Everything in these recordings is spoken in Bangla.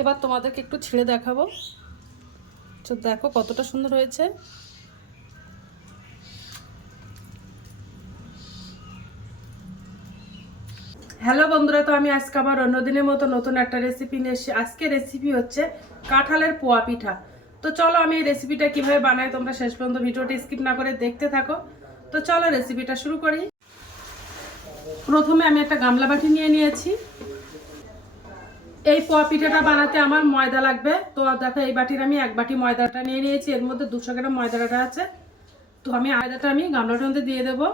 এবার তোমাদেরকে একটু ছিঁড়ে দেখাবো। তো দেখো কতটা সুন্দর হয়েছে। হ্যালো বন্ধুরা, তো আমি আজকে আবার অন্যদিনের মতো নতুন একটা রেসিপি নিয়ে এসেছি। আজকে রেসিপি হচ্ছে কাঁঠালের পোয়া পিঠা। তো চলো আমি এই রেসিপিটা কিভাবে বানাই তোমরা শেষ পর্যন্ত ভিডিওটি স্কিপ না করে দেখতে থাকো। তো চলো রেসিপিটা শুরু করি। প্রথমে আমি একটা গামলা বাটি নিয়ে নিয়েছি। এই পোয়া পিঠাটা বানাতে আমার ময়দা লাগবে। তো দেখো এই বাটির আমি এক বাটি ময়দাটা নিয়ে নিয়েছি। এর মধ্যে 200 গ্রাম ময়দাটা আছে। তো আমি ময়দাটা গামলাটার মধ্যে দিয়ে দেবো।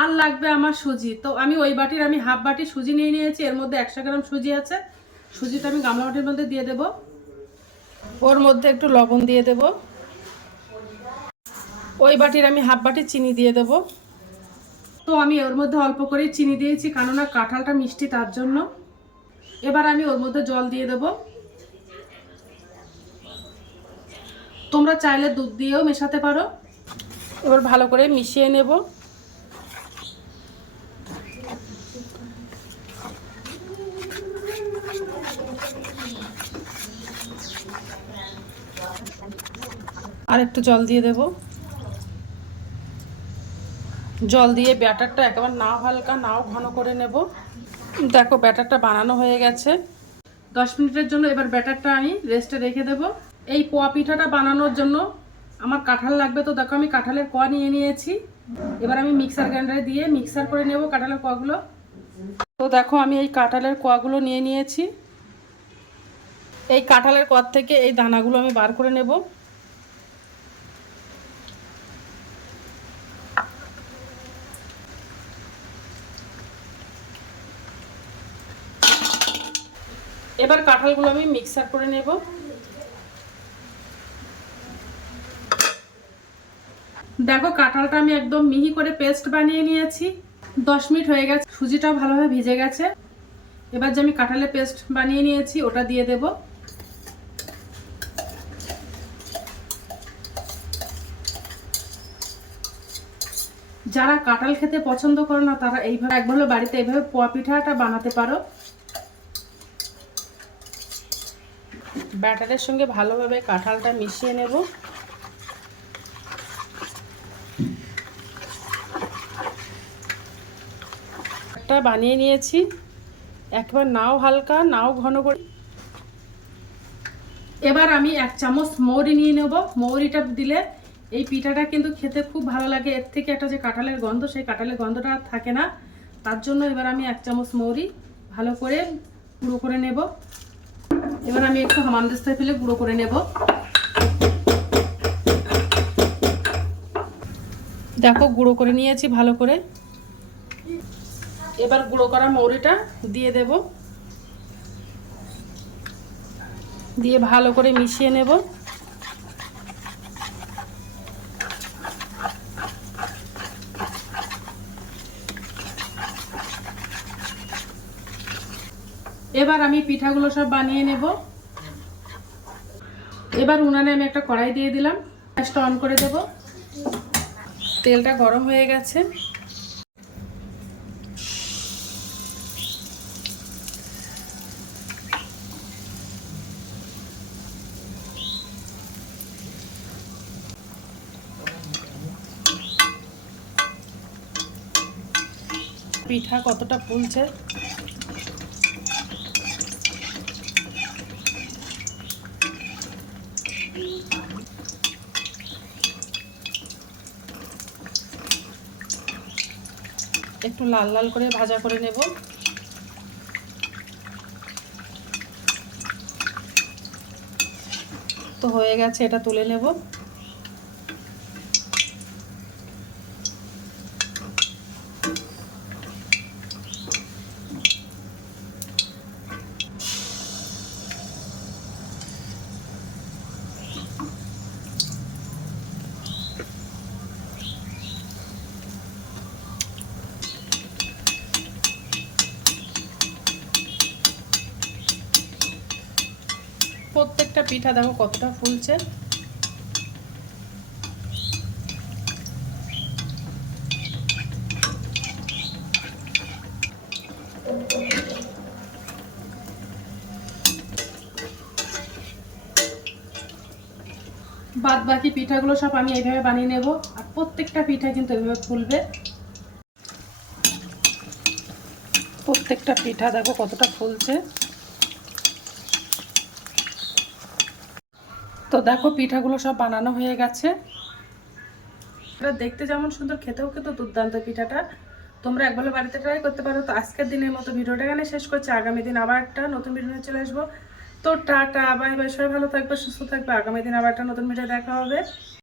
আর লাগবে আমার সুজি। তো আমি ওই বাটির হাফ বাটি সুজি নিয়ে নিয়েছি। এর মধ্যে 100 গ্রাম সুজি আছে। সুজিটা আমি গামলা বাটির মধ্যে দিয়ে দেব। ওর মধ্যে একটু লবণ দিয়ে দেব। ওই বাটির আমি হাফ বাটি চিনি দিয়ে দেব। তো আমি ওর মধ্যে অল্প করেই চিনি দিয়েছি, কেননা কাঁঠালটা মিষ্টি তার জন্য। এবার আমি ওর মধ্যে জল দিয়ে দেব। তোমরা চাইলে দুধ দিয়েও মেশাতে পারো। এবার ভালো করে মিশিয়ে নেব। আর একটু জল দিয়ে দেব। জল দিয়ে ব্যাটারটা একেবারে নাও হালকা নাও ঘন করে নেব। দেখো ব্যাটারটা বানানো হয়ে গেছে। 10 মিনিটের জন্য এবার ব্যাটারটা আমি রেস্টে রেখে দেব। এই পোয়া পিঠাটা বানানোর জন্য আমার কাঁঠাল লাগবে। তো দেখো আমি কাঁঠালের কোয়া নিয়ে নিয়েছি। এবার আমি মিক্সার গ্রাইন্ডারে দিয়ে মিক্সার করে নেব কাঁঠালের কোয়াগুলো। তো দেখো আমি এই কাঁঠালের কোয়াগুলো নিয়ে নিয়েছি। এই কাঁঠালের কোয়া থেকে এই দানাগুলো আমি বার করে নেব। এবার কাঁঠালগুলো আমি মিক্সার করে নেব। দেখো কাঁঠালটা আমি একদম মিহি করে পেস্ট বানিয়ে নিয়েছি। 10 মিনিট হয়ে গেছে, সুজিটাও ভালোভাবে ভিজে গেছে। এবার যে আমি কাঁঠালের পেস্ট বানিয়ে নিয়েছি ওটা দিয়ে দেব। যারা কাঁঠাল খেতে পছন্দ করে না তারা এইভাবে একবার বাড়িতে এইভাবে পোয়া পিঠাটা বানাতে পারো। ব্যাটারের সঙ্গে ভালোভাবে কাঁঠালটা মিশিয়ে নেব। একটা বানিয়ে নিয়েছি, একবার নাও হালকা নাও ঘন করে। এবার আমি 1 চামচ মৌরি নিয়ে নেব। মৌরিটা দিলে এই পিঠাটা কিন্তু খেতে খুব ভালো লাগে। এর থেকে একটা যে কাঁঠালের গন্ধ, সেই কাঁঠালের গন্ধটা থাকে না। তার জন্য এবার আমি 1 চামচ মৌরি ভালো করে গুঁড়ো করে নেব। এবার আমি একটু হামানদিস্তায় ফেলে গুঁড়ো করে নেব। দেখো গুঁড়ো করে নিয়েছি ভালো করে। এবার গুঁড়ো করা মৌরিটা দিয়ে দেব। দিয়ে ভালো করে মিশিয়ে নেব। এবার আমি পিঠাগুলো সব বানিয়ে নেব। এবার উনানে আমি একটা কড়াই দিয়ে দিলাম। গ্যাসটা অন করে দেব। তেলটা গরম হয়ে গেছে। পিঠা কতটা ফুলছে। একটু লাল লাল করে ভাজা করে নেব। তো হয়ে গেছে, এটা তুলে নেব। প্রত্যেকটা পিঠা দেখো কতটা ফুলছে। বাদ বাকি পিঠাগুলো সব আমি এইভাবে বানিয়ে নেব। আর প্রত্যেকটা পিঠা কিন্তু এইভাবে ফুলবে। প্রত্যেকটা পিঠা দেখো কতটা ফুলছে। তো দেখো পিঠাগুলো সব বানানো হয়ে গেছে। এটা দেখতে যেমন সুন্দর, খেতেও কিন্তু দুর্দান্ত পিঠাটা। তোমরা একবার বাড়িতে ট্রাই করতে পারো। তো আজকের দিনের মতো ভিডিওটা এখানে শেষ করছি। আগামী দিন আবার একটা নতুন ভিডিও নিয়ে চলে আসবো। তো টাটা, বাই বাই, সবাই ভালো থাকবে, সুস্থ থাকবে। আগামী দিন আবার একটা নতুন ভিডিও দেখা হবে।